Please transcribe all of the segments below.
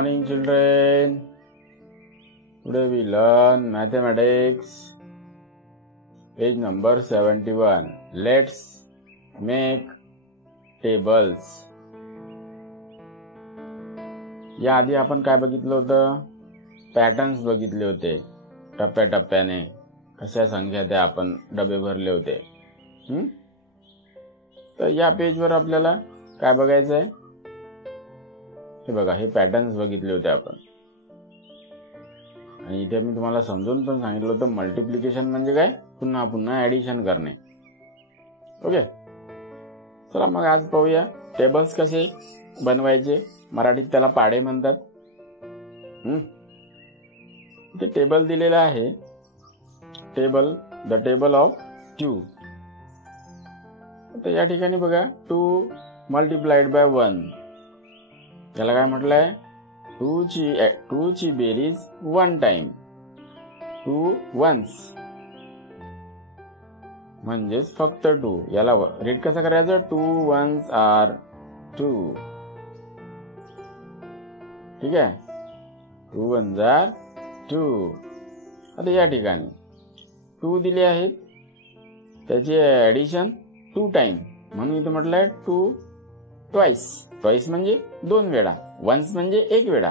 morning, children. Today we learn mathematics, page number 71. Let's make tables. या आधी आपण काय बघितलं होतं? पॅटर्न्स बघितले होते. टप्प्याटप्प्याने कशा संख्या त्या आपण डबे भरले होते. तर या पेजवर आपल्याला काय बघायचं आहे? हे बघा, हे पॅटर्न्स बघितले होते आपण. आणि इथे मी तुम्हाला समजून पण सांगितलं होतं मल्टिप्लिकेशन म्हणजे काय, पुन्हा पुन्हा ऍडिशन करणे. ओके, चला मग आज पाहूया टेबल्स कसे बनवायचे. मराठीत त्याला पाढे म्हणतात. ते टेबल दिलेलं आहे. Table, the table of 2. तर या ठिकाणी बघा 2 मल्टिप्लाइड बाय 1. याला काय म्हटलंय? 2 ची बेरीज 1 टाइम. 2 वन्स म्हणजेच फक्त 2. याला रीड कसं करायचं? 2 वन्स आर 2. ठीक आहे, 2 वन्स आर 2. आता या ठिकाणी 2 दिले आहेत, त्याचे ऍडिशन 2 टाइम, म्हणून इथे म्हटलंय 2 ट्वाइस. ट्वाइस म्हणजे 2 वेळा, वन्स म्हणजे 1 वेळा.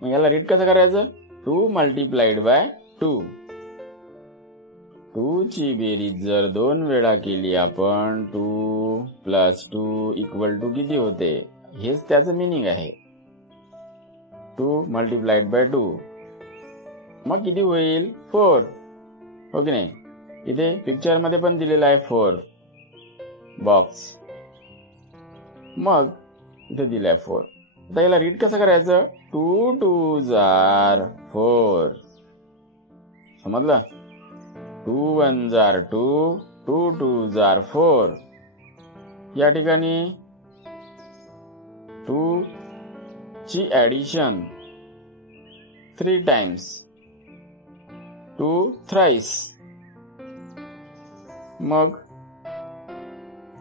मग याला रीड कसं करायचं? 2 मल्टिप्लाइड बाय 2. 2 ची बेरीज जर 2 वेळा केली आपण, 2 प्लस 2 इक्वल टू किती होते? हेच त्याचं मिनिंग आहे. 2 मल्टिप्लाइड बाय 2 मग किती होईल? 4. हो की नाही? इथे पिक्चर मध्ये पण दिलेला आहे 4 बॉक्स. मग इथे दिलाय 4. आता याला रीड कसं करायचं? 2 2s are 4. समजलं? 2 1s are 2, 2 2s are 4. या ठिकाणी 2 ची ऍडिशन 3 टाइम्स. 2 थ्राइस. मग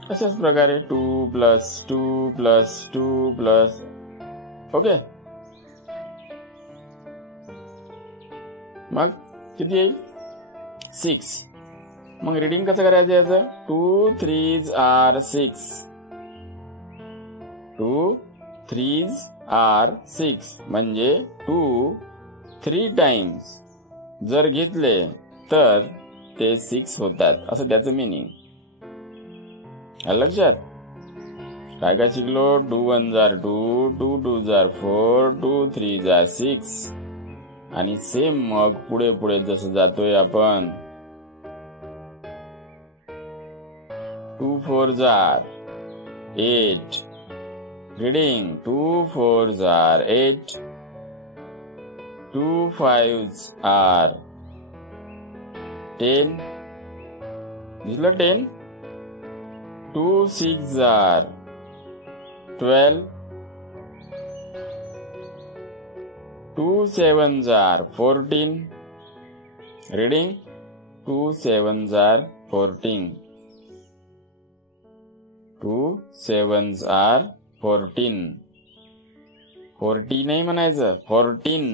अशाच प्रकारे 2 प्लस 2 प्लस 2 प्लस. ओके, मग किती येईल? 6. मग रीडिंग कसं करायचं याचं? 2 3s are 6. 2 3s are 6 म्हणजे 2 3 टाइम्स जर घेतले तर ते 6 होतात, असं त्याचं मिनिंग. लक्षात काय काय शिकलो? 2 1s are 2, 2 2s are 4, 2 3s are 6. आणि सेम मग पुढे पुढे जसं जातोय आपण, 2 4s are 8. Reading 2 4s are 8, 2 5s are 10. दिसलं 10? 2 6s are 12, 2 7s are 14. Reading 2 7s are 14, 2 7s are 14. 40 नाही म्हणायचं, 14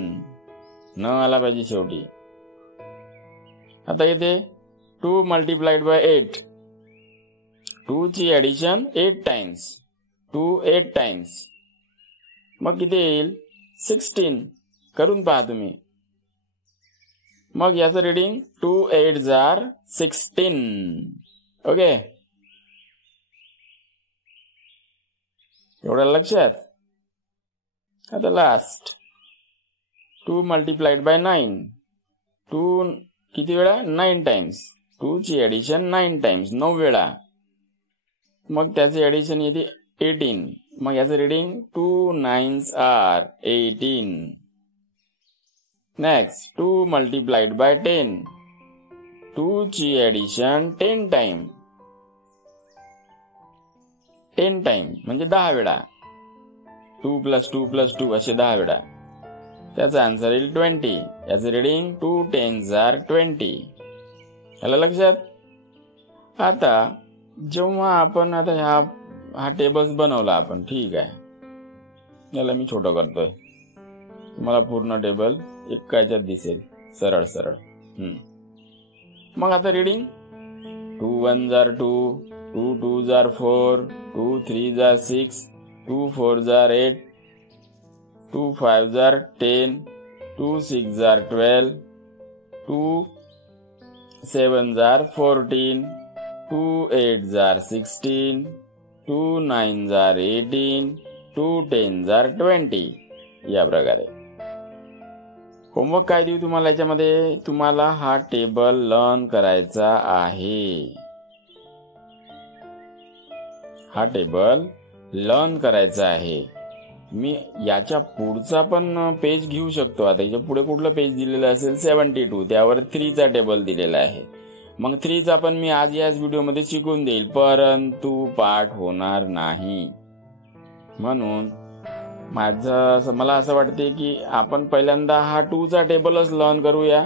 न आला पाहिजे शेवटी. आता इथे 2 मल्टिप्लाइड बाय 8. 2 ची ऍडिशन 8 टाइम्स. 2 8 टाइम्स मग किती येईल? 16. करून पहा तुम्ही. मग याचं रीडिंग 2 8s are 16. ओके, एवढं लक्षात. आता लास्ट 2 मल्टिप्लाइड बाय 9. 2 किती वेळा? 9 टाइम्स. 2 ची ऍडिशन 9 टाइम्स, 9 वेळा. मग त्याचे ऍडिशन येते 18. मग याचं reading 2 9s are 18. Next 2 multiplied by 10. 2 ची ऍडिशन 10 टाइम. 10 टाइम म्हणजे 10 वेळा. 2 प्लस 2 प्लस 2 असे 10 वेळा. त्याचा आन्सर येईल 20. याचं रीडिंग 2 10s are 20. याला लक्षात. आता जेव्हा आपण आता हा टेबल्स बनवला आपण, ठीक आहे. याला मी छोटं करतोय, तुम्हाला पूर्ण टेबल एका ह्याच्यात दिसेल सरळ सरळ. मग आता reading 2 1s are 2, 2 2s are 4, 2 3s are 6, 2 4s are 8, 2 5s are 10, 2 6s are 12, 2 7s are 14, 2 8s are 16, 2 9s are 18, 2 10s are 20. या प्रकारे. होमवर्क काय देऊ तुम्हाला याच्यामध्ये? तुम्हाला हा टेबल लर्न करायचा आहे. हा टेबल लर्न करायचा आहे. मी याच्या पुढचा पण पेज घेऊ शकतो. आता याच्या पुढे कुठलं पेज दिलेलं असेल? 72, त्यावर 3चा टेबल दिलेला आहे. मग 3चा पण मी आज याच व्हिडिओमध्ये शिकवून देईल, परंतु पाठ होणार नाही. म्हणून मला असं वाटते की आपण पहिल्यांदा हा 2चा टेबलच लर्न करूया.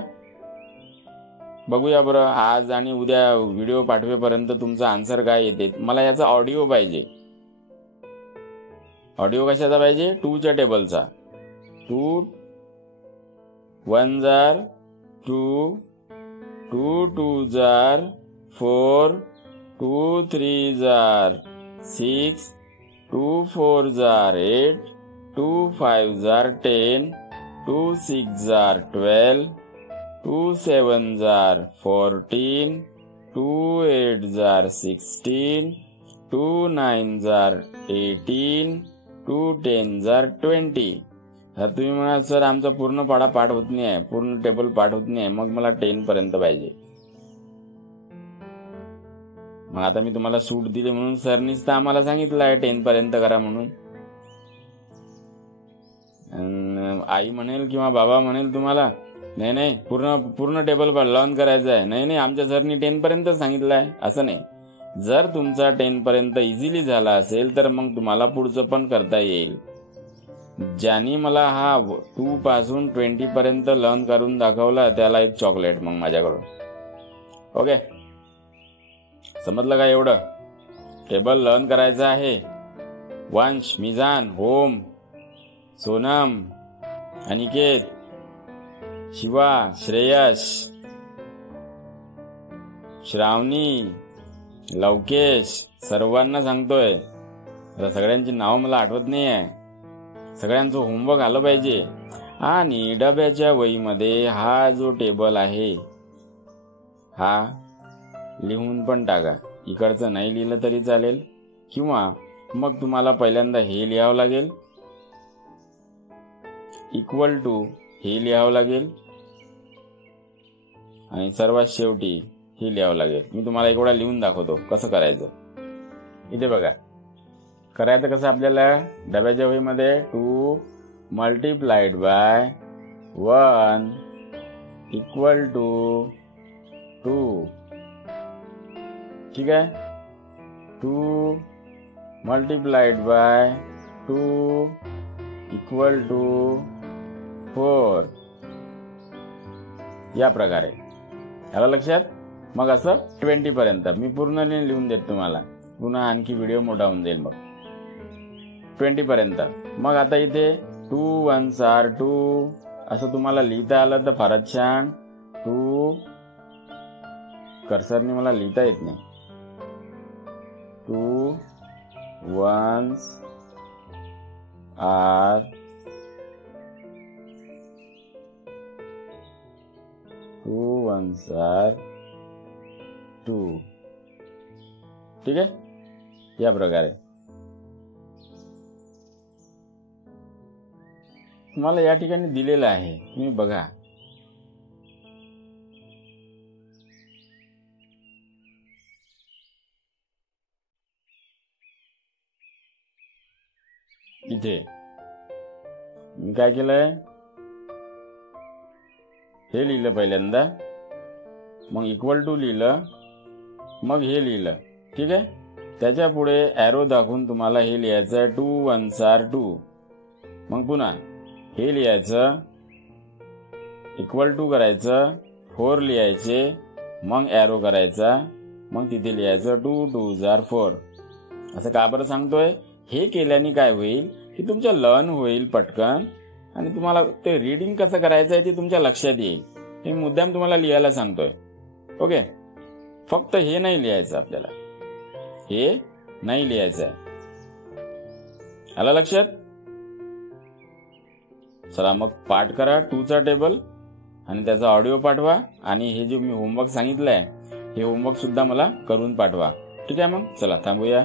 बघूया बरं आज आणि उद्या व्हिडिओ पाठवेपर्यंत तुमचा आन्सर काय येते. मला याचा ऑडिओ पाहिजे. ऑडिओ कशाचा पाहिजे? 2च्या टेबलचा. 2 1s are 2, 2 2s are 4, 2 3s are 6, 2 4s are 8, 2 5s are 10, 2 6s are 12, 2 7s are 14, 2 8s are 16, 2 9s are 18, 2 10s are 20. आता तुम्ही म्हणा सर आमचा पूर्ण पाढा पाठ होत नाही आहे, पूर्ण टेबल पाठ होत नाही आहे, मग मला 10 पर्यंत पाहिजे. मग आता मी तुम्हाला सूट दिली म्हणून सरनीच तर आम्हाला सांगितलं आहे 10 पर्यंत करा म्हणून. आई म्हणेल किंवा बाबा म्हणेल तुम्हाला नाही पूर्ण टेबल लर्न करायचं आहे. नाही आमच्या सरनी 10 पर्यंत सांगितलं आहे, असं नाही. जर तुमचा 10 पर्यंत इझिली झाला असेल तर मग तुम्हाला पुढचं पण करता येईल. ज्यांनी मला हा 2 पासून 20 पर्यंत लर्न करून दाखवला त्याला एक चॉकलेट मग माझ्याकडून. ओके, समजलं का? एवढं टेबल लर्न करायचं आहे. वंश, मिजान, होम, सोनम, अनिकेत, शिवा, श्रेयस, श्रावणी, लवकेश, सर्वांना सांगतोय. आता सगळ्यांची नाव मला आठवत नाही आहे. सगळ्यांचं होमवर्क आलं पाहिजे. आणि डब्याच्या वहीमध्ये हा जो टेबल आहे हा लिहून पण टाका. इकडचं नाही लिहिलं तरी चालेल, किंवा मग तुम्हाला पहिल्यांदा हे लिहावं लागेल, इक्वल टू हे लिहावं लागेल, आणि सर्वात शेवटी हे लिहावं लागेल. मी तुम्हाला एक वेळा लिहून दाखवतो कसं करायचं. इथे बघा, करायचं कसं आपल्याला? डब्याच्या वहीमध्ये 2 मल्टिप्लाइड बाय 1 इक्वल टू 2. ठीक आहे. 2 मल्टिप्लाइड बाय 2 इक्वल टू 4. या प्रकारे. आलं लक्षात? मग असं 20 पर्यंत. मी पूर्ण लिहून देत तुम्हाला, पुन्हा आणखी व्हिडिओ मोठा होऊन जाईल. मग 20 पर्यंत. मग आता इथे 2 1s are 2 असं तुम्हाला लिहिता आलं तर फारच छान. 2 कर्सरने मला लिहिता येत नाही. 2 1s are 2 1s are 2. ठीक आहे. या प्रकारे तुम्हाला या ठिकाणी दिलेलं आहे, तुम्ही बघा. इथे मी काय केलंय, हे लिहिलं पहिल्यांदा, मग इक्वल टू लिहिलं, मग हे लिहिलं. ठीक आहे. त्याच्या पुढे ॲरो दाखवून तुम्हाला हे लिहायचं 2 1s are 2. मग पुन्हा हे लिहायचं, इक्वल टू करायचं, 4 लिहायचे, मग ॲरो करायचा, मग तिथे लिहायचं 2 2s are 4. असं का बरं सांगतोय? हे केल्याने काय होईल, की तुमच्या लर्न होईल पटकन आणि तुम्हाला ते रीडिंग कसं करायचं आहे ते तुमच्या लक्षात येईल. हे मुद्दाम तुम्हाला लिहायला सांगतोय. ओके, फक्त हे नाही लिहायचं आपल्याला, हे नाही लिहायचं आहे. आलं लक्षात? चला मग पाठ करा 2 चा टेबल आणि त्याचा ऑडिओ पाठवा आणि हे जे मी होमवर्क सांगितलंय हे होमवर्क सुद्धा मला करून पाठवा. ठीक आहे, मग चला थांबूया.